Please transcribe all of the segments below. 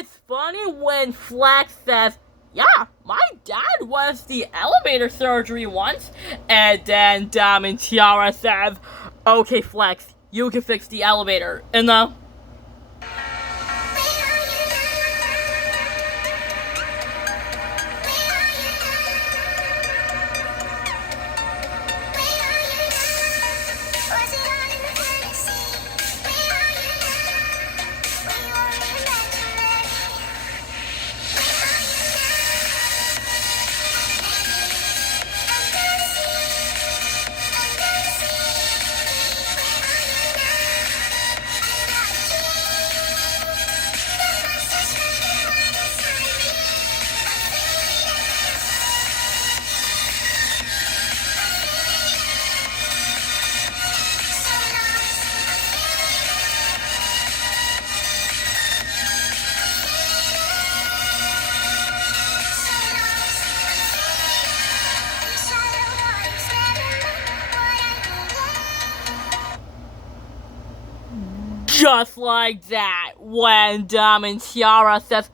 it's funny when Flex says, yeah, my dad was the elevator surgery once. And then Diamond Tiara says, okay, Flex, you can fix the elevator. And just like that, when Diamond Tiara says,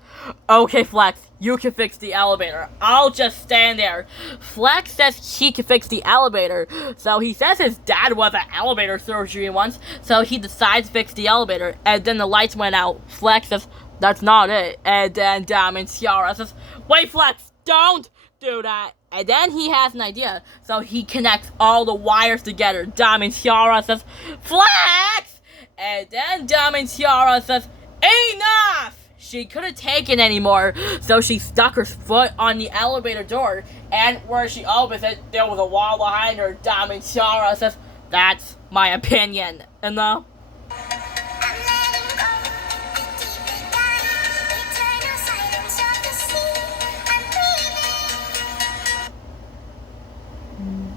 okay, Flex, you can fix the elevator. I'll just stand there. Flex says he can fix the elevator. So he says his dad was an elevator surgery once. So he decides to fix the elevator. And then the lights went out. Flex says, that's not it. And then Diamond Tiara says, wait, Flex, don't do that. And then he has an idea. So he connects all the wires together. Diamond Tiara says, Flex! And then Diamond Tiara says, enough! She couldn't take it anymore, so she stuck her foot on the elevator door, and where she opens it, there was a wall behind her. Diamond Tiara says, that's my opinion. And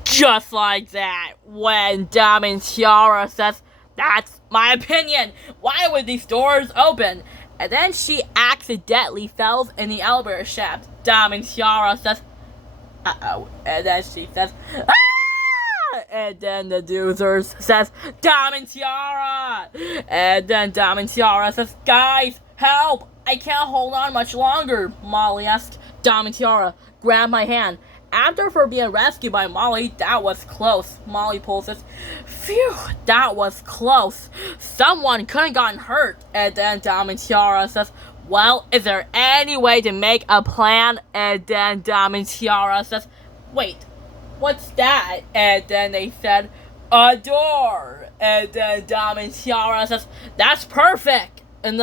just like that, when Diamond Tiara says, that's my opinion. Why would these doors open? And then she accidentally falls in the elevator shaft. Diamond Tiara says, uh-oh. And then she says, ah! And then the Doozers says, Diamond Tiara! And then Diamond Tiara says, guys, help! I can't hold on much longer. Molly asked. Diamond Tiara, grab my hand. After for being rescued by Molly, that was close. Molly pulls this. Phew, that was close. Someone could have gotten hurt. And then Diamond Tiara says, well, is there any way to make a plan? And then Diamond Tiara says, wait, what's that? And then they said, a door. And then Diamond Tiara says, that's perfect. And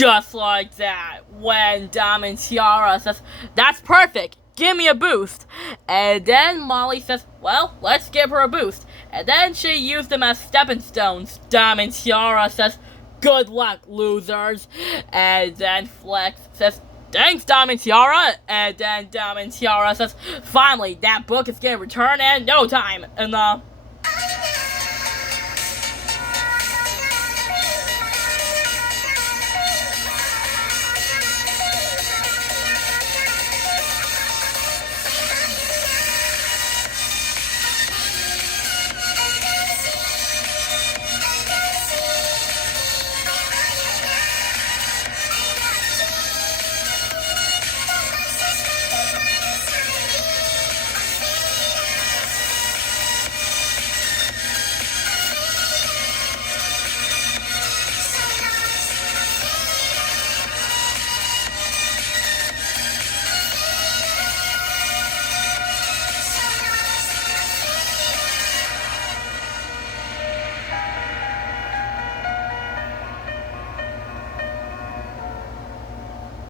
just like that, when Diamond Tiara says, that's perfect, give me a boost. And then Molly says, well, let's give her a boost. And then she used them as stepping stones. Diamond Tiara says, good luck, losers. And then Flex says, thanks, Diamond Tiara. And then Diamond Tiara says, finally, that book is getting returned in no time. And